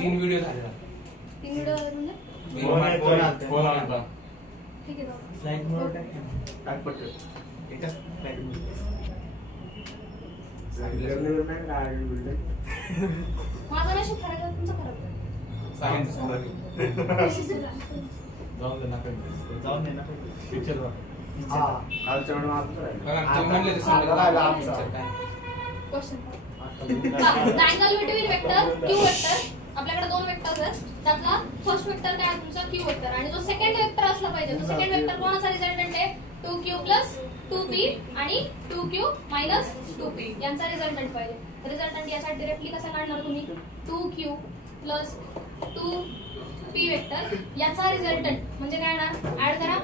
3 video झाले. 3 video झाले म्हणजे फोन आला. ठीक आहे. स्लाइड मोड टाक पटकन. एका स्लाइड मोड. लर्नर नाही राहिलं बिल्डर. माझा नशीब खराब आहे, तुमचा खराब आहे. सायन्स जाऊन दे ना पिक्चर बघ. हा कालच्या वेळेला आपण ते म्हणले ते सांगायला question triangle between vector Q vector. आपल्याकडे दोन वेक्टर्स आहेत. त्यातला फर्स्ट वेक्टर काय आहे तुमचा क्यू वेक्टर आणि जो सेकंड वेक्टर असला पाहिजे तो सेकंड वेक्टर कोणाचा रिझल्टंट आहे 2q + 2p आणि 2q - 2p यांचा रिझल्टंट पाहिजे. रिझल्टंट याचा डायरेक्टली कसा काढणार तुम्ही 2q + 2p वेक्टर याचा रिझल्टंट म्हणजे काय येणार ऍड करा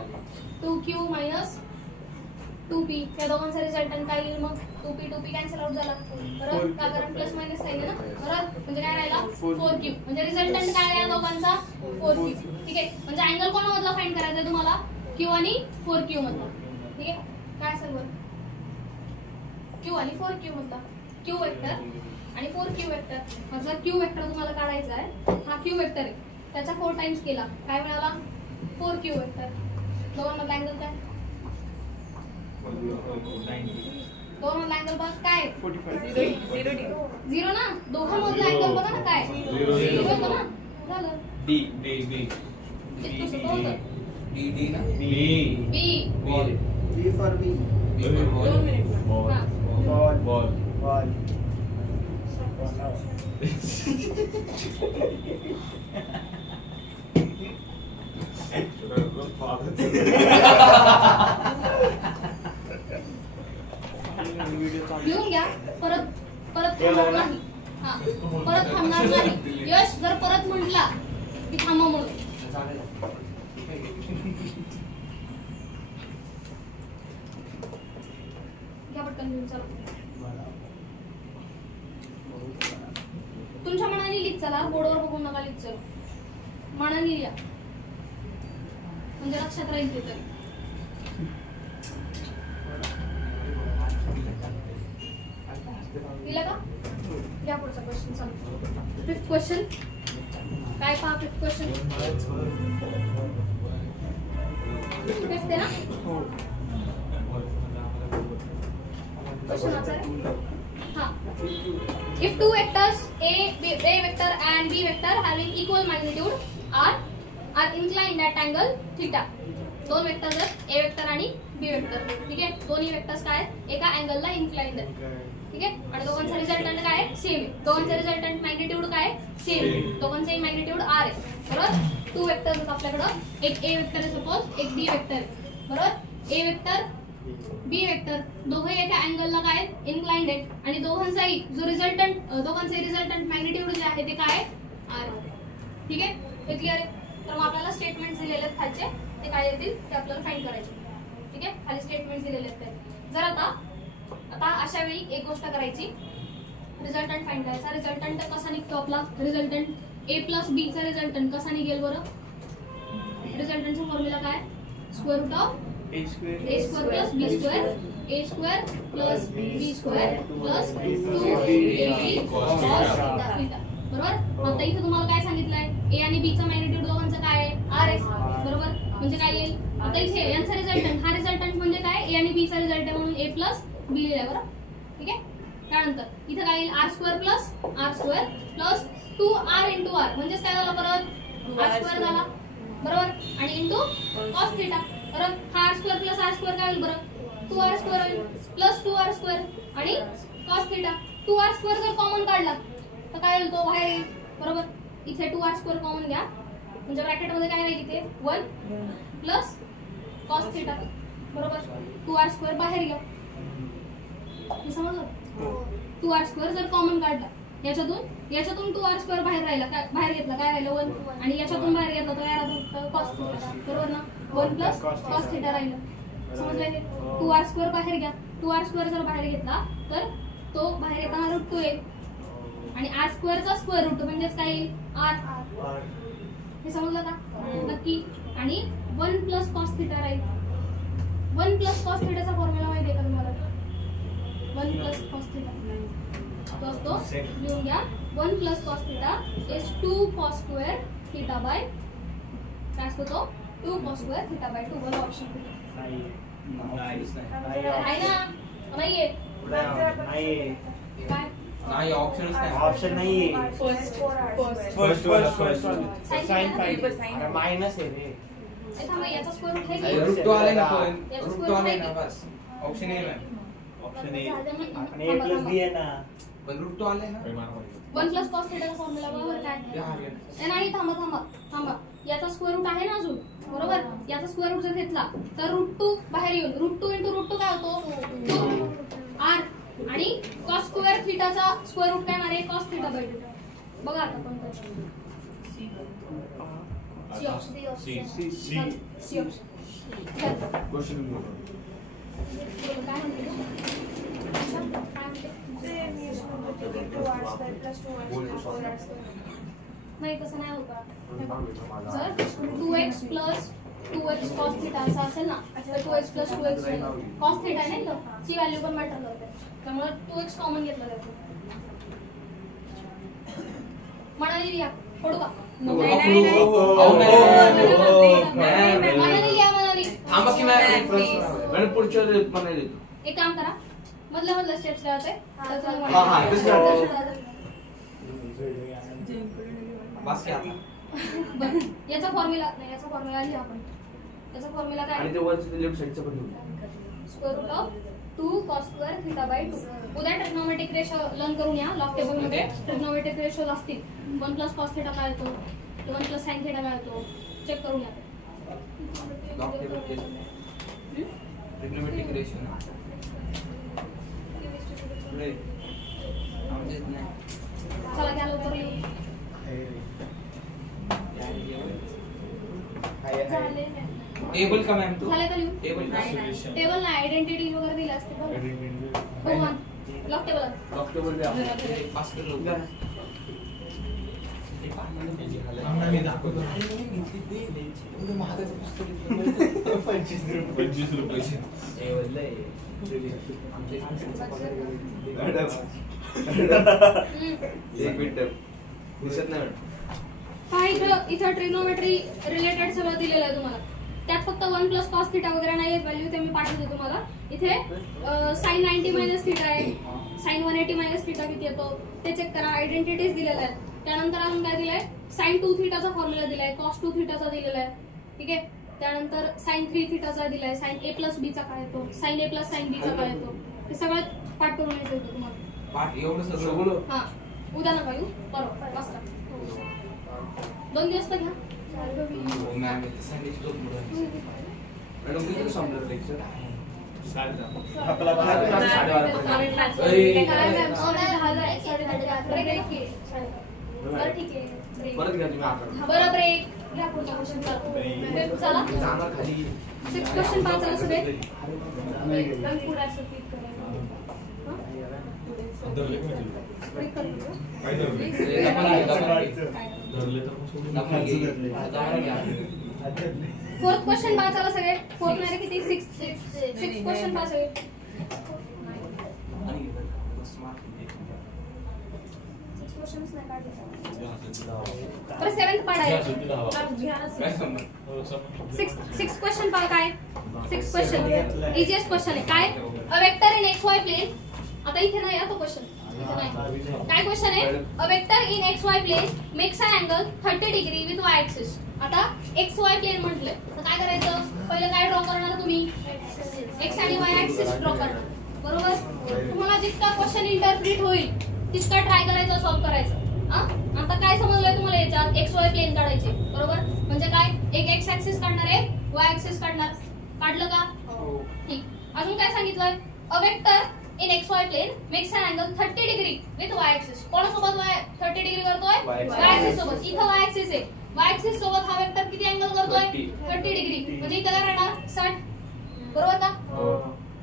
2q - 2p या दोघांचा रिझल्टंट काय येईल मग 2p कॅन्सल आउट झाला बरोबर का कारण प्लस मायनस साइन आहे ना बरोबर म्हणजे काय राहिला 4q म्हणजे रिझल्टंट काय आहे या दोघांचा 4q. ठीक आहे म्हणजे अँगल कोणामधला फाइंड करायचा आहे तुम्हाला q आणि 4q मधला. ठीक आहे काय असेल बरं q आणि 4q मधला q वेक्टर आणि 4q वेक्टर. जर q वेक्टर तुम्हाला काढायचा आहे हा q वेक्टर आहे त्याचा 4 टाइम्स केला काय मिळाला 4q वेक्टर. दोघांमधला अँगल काय दोघांमधला अँगल बघ काय 0 ना दोघांमधला अँगल बघा ना काय 0 होतो ना झालं D किती सोपं होतं D ना b ball B for B. हा Ball. लिहून घ्या परत थांबणार नाही. हा परत थांबणार नाही. यश जर परत म्हटला की थांबा म्हणून घ्या पटकन लिहून चला तुमच्या मनाने लिहित चला बोर्डवर बघून नका लिहित चला मनाने लिहा म्हणजे लक्षात राहील ते तरी. दिला का घ्या पुढचा क्वेश्चन चला 5th क्वेश्चन काय पहा 5th क्वेश्चन 5th आहे ना क्वेश्चन वाचा हां if two vectors a vector and b vector having equal magnitude are inclined at angle theta. दोन वेक्टर्स आहेत a वेक्टर आणि b वेक्टर. ठीक आहे दोन्ही वेक्टर्स काय आहेत एका अँगलला इन्क्लाइंड आहेत. ठीक आहे आणि दोघांचा रिझल्टंट काय आहे सेम आहे. दोघांचा रिझल्टंट मॅग्निट्यूड काय आहे सेम आहे. दोघांचे मॅग्निट्यूड r आहे बरोबर. 2 वेक्टर्स आहेत आपल्याकडे एक a वेक्टर आहे सपोज एक b वेक्टर आहे बरोबर. a वेक्टर b वेक्टर दोघे एका अँगलला काय आहेत इन्क्लाइंड आहेत आणि दोघांचाही जो रिझल्टंट दोघांचे रिझल्टंट मॅग्निट्यूड जे आहे ते काय आहे r. ठीक आहे हे क्लिअर आहे. तर मग आपल्याला स्टेटमेंट्स दिलेले आहेत खालचे ते काय येतील ते आपल्याला फाइंड करायचे. ठीक आहे खाली स्टेटमेंट्स दिलेले आहेत. जर आता अशा वेळी एक गोष्ट करायची रिझल्टंट फाइंड करायचा. रिझल्टंट कसा निघतो आपला रिझल्टंट a + b चा रिझल्टंट कसा निघेल बरं. रिझल्टंटचा फॉर्म्युला काय square root of a square + b square a square + b square + 2ab cos theta बरोबर. आता इथे तुम्हाला काय सांगितलंय a आणि b चा मॅग्निट्यूड दोघांचा काय आहे r आहे बरोबर. म्हणजे काय येईल आता इथे यांचा रिझल्टंट हा रिझल्टंट म्हणजे काय a आणि b चा रिझल्ट आहे म्हणून a + b लिहिलं बरोबर. ठीक आहे त्यानंतर इथे काय येईल r² + 2r × r म्हणजे काय झालं परत r² झाला बरोबर आणि इंटू cos theta बरोबर. हा r² + r² काय होईल बरं 2r² होईल + 2r² आणि cos theta 2r² जर कॉमन काढला तर काय होईल तो बाहेर येईल बरोबर. इथे 2r² कॉमन घ्या म्हणजे ब्रॅकेट मध्ये काय राहील इथे 1 + cos theta बरोबर. 2r² बाहेर घ्या हे समजलं 2r² जर कॉमन काढला याच्यातून 2r² बाहेर राहिला बाहेर घेतला काय राहिलं 1 आणि याच्यातून बाहेर घेतला तर काय राहतो cos theta बरोबर ना 1 + cos theta राहिलं समजलं. 2r² बाहेर घ्या 2r² जर बाहेर घेतला तर तो बाहेर येताना √2 येईल आणि r² चा स्क्वेअर रूट म्हणजेच काय येईल r. हे समजलं का नक्की. आणि 1 + cos theta राहील. 1 + cos theta चा फॉर्म्युला माहिती आहे का तुम्हाला 1 + cos theta तो लिहून घ्या 1 plus cos theta is 2 cos square theta by काय असतो तो 2 cos square theta by 2 बोला ऑप्शन नाही आहे ना नाहीये काय नाही ऑप्शनच नाही. ऑप्शन नाहीये. फर्स्ट sin मायनस आहे रे. ए थांबा याचा स्क्वेअर रूट आहे अरे की रूट टू आले ना पण याचा रूट टू स्क्वेअर आले आहे ना की? बस option A ma'am option A. थांबा, आपण थांबा, a प्लस थांबा. b आहे ना. पण रूट टू आले ना 1 plus cos theta चा फॉर्म्युला बरोबर काय ते हवे ना. ए नाही थांबा याचा स्क्वेअर रूट आहे ना अजून बरोबर याचा स्क्वेअर रूट जर घेतला तर √2 बाहेर येऊन √2 × √2 काय होतो 2 r आणि cos स्क्वेअर थीटाचा स्क्वेअर रूट काय मारे cos थीटा बाय 2 बघा आता कोणतं सी ऑप्शन क्वेश्चन बोल, काय म्हणते तू? अच्छा, काय म्हणते? नाही तसं नाही होत जर 2x plus 2x cos theta असं असेल ना तर 2x plus 2x cos theta नाही तर ची व्हॅल्यू पण मॅटर करते त्यामुळे 2x कॉमन घेतलं जातं मनाली लिहा पडू का मनाली लिहा मनाली थांबा की मॅम मॅडम पुढच्या मला देतो. एक काम करा मधल्या स्टेप्स लिहायचे बस की आता याचा फॉर्म्युला लिहा आपण याचा फॉर्म्युला काय आणि ते वरचं लेफ्ट साइडचं पण देऊ. Square root of 2 cos square theta by 2 उद्या ट्रिग्नोमेट्रिक रेशो लर्न करून या लॉग टेबल मध्ये ट्रिग्नोमेट्रिक रेशो असतील 1 plus cos theta काय येतो 1 plus sin theta काय येतो चेक करून या लॉग टेबल केलं ट्रिग्नोमेट्रिक रेशो ना पुढे आमचेच नाही चला घ्या लवकर लिहू टेबल का मॅम तू झाले का लिहू टेबल का टेबल नाही आयडेंटिटी वगैरे दिले असते बघा लॉग टेबल लॉक टेबल द्या. पास कर लो मी दाखवतो 25 रुपये एक मिनिट दिसत नाही. काय इथं ट्रिग्नोमेट्री रिलेटेड सगळं दिलेलं आहे तुम्हाला त्यात फक्त 1 plus cos theta वगैरे नाही आहेत व्हॅल्यू ते मी पाठवते तुम्हाला इथे sin 90 minus theta आहे sin 180 minus theta किती येतो ते चेक करा आयडेंटिटीज दिलेल्या आहेत त्यानंतर अजून काय दिलंय sin 2 theta चा फॉर्म्युला दिलाय cos 2 theta चा दिलेला आहे ठीक आहे त्यानंतर sin 3 theta चा दिलाय sin a plus b चा काय येतो sin a plus sin b चा काय येतो हे सगळं पाठ करून यायचं होतं तुम्हाला पाठ एवढं सगळं हा उद्या नका येऊ बरोबर वाचता 2 दिवस तर घ्या मॅम संडे स्टॉप मॅडम किती संपलं लेक्चर आपला परत घ्या तुम्ही आकडा. बरं ब्रेक घ्या पुढचा क्वेश्चन चला जाणार खाली 6 क्वेश्चन पाच चला सगळे फोर्थ क्वेश्चन पाच चला सगळे फोर्थ मध्ये किती 6 क्वेश्चन पाच सगळे बरं 7th पार्ट आहे 6 क्वेश्चन पार्ट काय 6 क्वेश्चन इझिएस्ट क्वेश्चन आहे काय a vector in xy plane आता इथे नाही तो क्वेश्चन इथे नाही काय क्वेश्चन आहे a vector in xy plane makes an angle 30 degree with y axis आता xy प्लेन म्हटले तर काय करायचं पहिलं काय ड्रॉ करणार तुम्ही x आणि y ऍक्सिस ड्रॉ करणार बरोबर तुम्हाला जितका क्वेश्चन इंटरप्रिट होईल तितका ट्राय करायचं सॉल्व करायचं आता काय समजलंय तुम्हाला याच्यात xy प्लेन काढायचे बरोबर म्हणजे काय एक x ऍक्सिस काढणार आहे y ऍक्सिस काढणार काढलं का ठीक अजून काय सांगितलं a vector in xy plane makes an angle 30 degree with y axis कोणासोबत 30 डिग्री करतोय y ऍक्सिस सोबत इथं y ऍक्सिस आहे y ऍक्सिस सोबत हा वेक्टर किती अँगल करतोय 30 डिग्री म्हणजे इथं काय राहणार 60 बरोबर का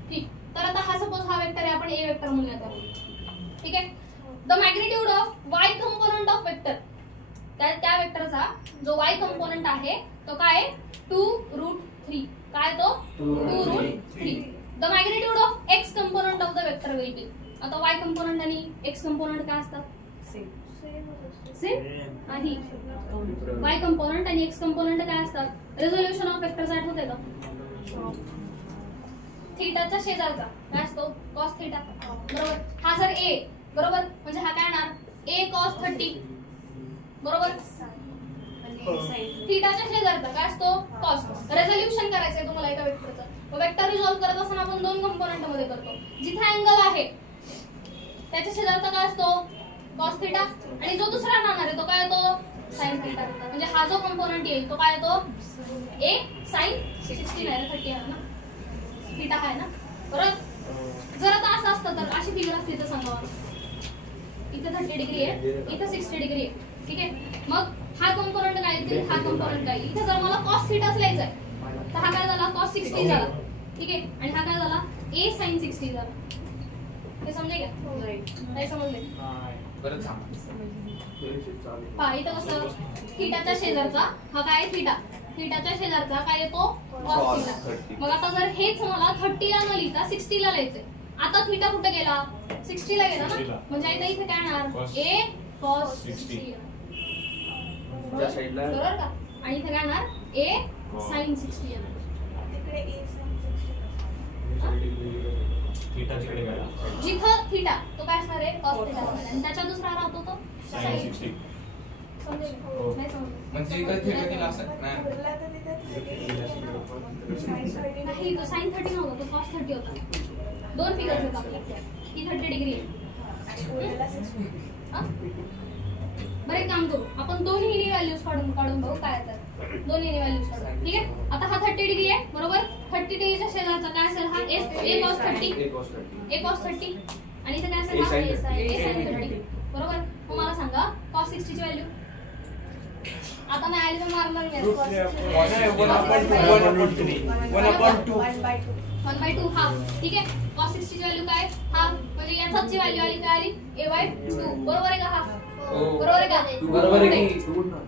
ठीक तर आता हा सपोज हा वेक्टर आहे आपण a वेक्टर म्हणूयात ठीक आहे the magnitude of y component of vector त्या वेक्टरचा जो y कंपोनंट आहे तो काय 2√3 काय तो 2√3 the magnitude of x component of the vector will be आता y कंपोनंट आणि x कंपोनंट काय असतात सेम नाही. y कंपोनंट आणि x कंपोनंट काय असतात? रेझोल्युशन ऑफ वेक्टर्स आठवते का? थीटाच्या शेजारचा काय असतो? cos theta. बरोबर. हा जर a बरोबर म्हणजे हा काय येणार? a cos 30 बरोबर. थीटाच्या शेजारचा काय असतो? cos. रेझोल्युशन करायचंय तुम्हाला एका वेक्टरचं. वेक्टर रिझॉल्व करत असताना आपण दोन कंपोनंट मध्ये करतो. जिथे अँगल आहे त्याच्या शेजारचा काय असतो? cos theta. आणि जो दुसरा राहणार आहे तो काय येतो? sin theta. म्हणजे हा जो कंपोनंट येईल तो काय येतो? a sin 60 आहे 30 आहे ना. थीटा आहे ना. बरोबर. जर आता असं असतं तर अशी फिगर असती तर सांगा मला. इथे 30 डिग्री आहे, इथे 60 डिग्री आहे. ठीक आहे. मग हा कंपोनंट काय येईल? हा कंपोनंट काय येईल? इथे जर मला cos थीटाच लिहायचा आहे तर हा काय झाला? cos 60 झाला. ठीक आहे. आणि हा काय झाला? a sin 60 झाला. हे समजले का? नाही समजले? परत सांग. पहा इथं कसं थीटाच्या शेजारचा हा काय? थीटा. थीटाच्या शेजारचा काय येतो? cos theta. मग आता जर हेच मला 30 ला न लिहिता 60 ला लिहायचंय. आता थीटा कुठे गेला? 60 ला गेला ना. म्हणजे आता इथे काय येणार? a cos 60 त्या साईडला बरोबर का? आणि इथे काय येणार? a sin 60 येणार. थीटा तिकडे गेला. जिथं थीटा तो काय असणार आहे? cos थीटा असणार आहे. आणि त्याच्या दुसरा राहतो तो sin 60. समजेल? हो. नाही समजलं. म्हणजे इकडे थीटा केला असं नाही. नाही तो sin 30 नव्हता, तो cos 30 होता. दोन फिगर्स आहेत आपल्या. ही 30 डिग्री आहे. हा? बरं एक काम करू आपण दोन्ही व्हॅल्यूज काढून बघू काय येतात. दोन्ही व्हॅल्यूज काढू. ठीक आहे. आता हा 30 डिग्री आहे बरोबर. 30 डिग्रीच्या शेजारचा काय असेल? हा a cos 30. a cos 30 आणि इथे काय असेल? हा a sin 30 बरोबर. मग मला सांगा cos 60 ची व्हॅल्यू. आता नाही आली तर मारणार मी. 1/2 हा. ठीक आहे. cos 60 ची व्हॅल्यू काय? हा म्हणजे याचाच व्हॅल्यू आली काय आली? a/2 बरोबर आहे का? हा बरोबर आहे का? बरोबर आहे की?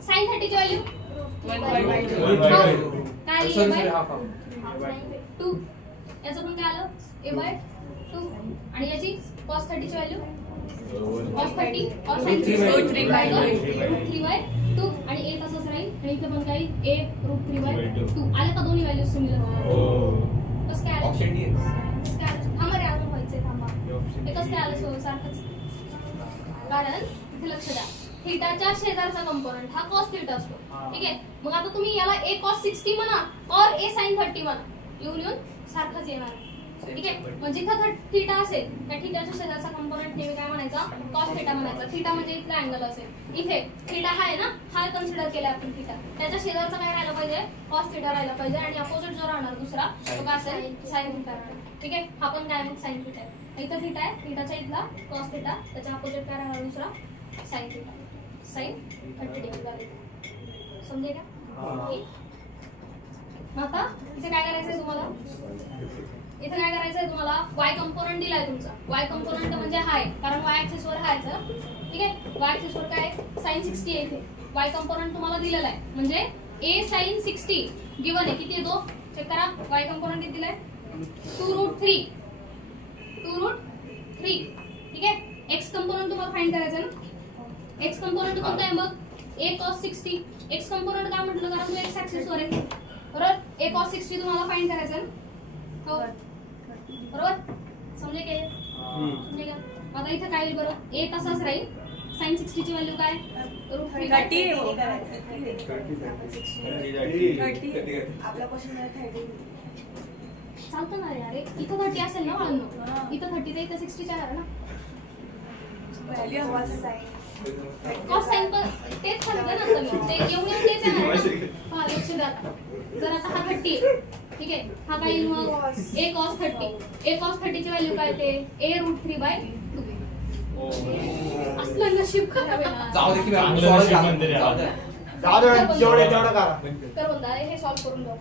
sin 30 ची व्हॅल्यू 1/2. काय आली? a/2. याचं पण काय आलं? a/2 आणि याची cos 30 ची व्हॅल्यू cos 30 और sin 60 3/2 आणि a तसंच राहील आणि इथे पण काय a √3/2 आले का दोन्ही व्हॅल्यूज सिमिलर? कसं काय आलं? ऑप्शन डी आहे. कसं काय आलं? थांबा रे अजून व्हायचंय थांबा. हे कसं काय आलं? सारखंच. कारण इथे लक्ष द्या थीटाच्या शेजारचा कंपोनंट हा cos थीटा असतो. ठीक आहे. मग आता तुम्ही याला a cos 60 म्हणा और a sin 30 म्हणा. येऊन सारखंच येणार. ठीक आहे. मग जिथं थीटा असेल त्या थीटाच्या शेजारचा कंपोनंट नेहमी काय म्हणायचा? cos थीटा म्हणायचा. थीटा म्हणजे इथला अँगल असेल. इथे थीटा हा आहे ना, हा कन्सिडर केला आपण थीटा. त्याच्या शेजारचा काय राहिला पाहिजे? cos थीटा राहिला पाहिजे आणि अपोजिट जो राहणार दुसरा तो काय असेल? sin थीटा राहणार. ठीक आहे. हा पण काय मग sin थीटा आहे. इथं थीटा आहे, थीटाच्या इथला cos थीटा, त्याच्या अपोजिट काय राहणार दुसरा? sin theta. sin 30 डिग्री झाली. समजे का? आता इथे काय करायचंय तुम्हाला? इथे काय करायचंय तुम्हाला? y कंपोनंट दिलाय तुमचा. y कंपोनंट म्हणजे हा आहे कारण y ऍक्सिस वर हा आहे. ठीक आहे. y ऍक्सिस वर काय sin 60 आहे इथे. y कंपोनंट तुम्हाला दिलेला आहे म्हणजे a sin 60 गिवन आहे. किती येतो? चेक करा. y कंपोनंट किती दिलाय? 2√3. ठीक आहे. x कंपोनंट तुम्हाला फाइंड करायचा ना. x कंपोनंट कोणता आहे मग? a cos 60. x कंपोनंट का म्हटलं? कारण तो x ऍक्सिस वर आहे. बरोबर. a cos 60 तुम्हाला फाइंड करायचं ना. हो बरोबर. समजे काय? समजे का? आता इथे काय येईल बरं? a तसाच राहील. sin 60 ची व्हॅल्यू काय? √3. 30 आपला क्वेश्चन 30 चालतं ना रे. अरे इथं 30 असेल ना बाळांनो. इथं 30 तर इथं 60 आहे ना. cos sin पण तेच सांगते ना मी. ते एवढे तेच आहे ना. पहा लक्ष द्या. जर आता हा 30 ठीक आहे. हा काय येईल मग? a cos 30. a cos 30 ची व्हॅल्यू काय येते? a √3/2. असलं नशीब खराब आहे ना. जाऊ दे की चांगलं नशीब म्हणते रे. जाऊ दे जेवढे तेवढं करा. तर म्हणता हे सॉल्व्ह करून बघ.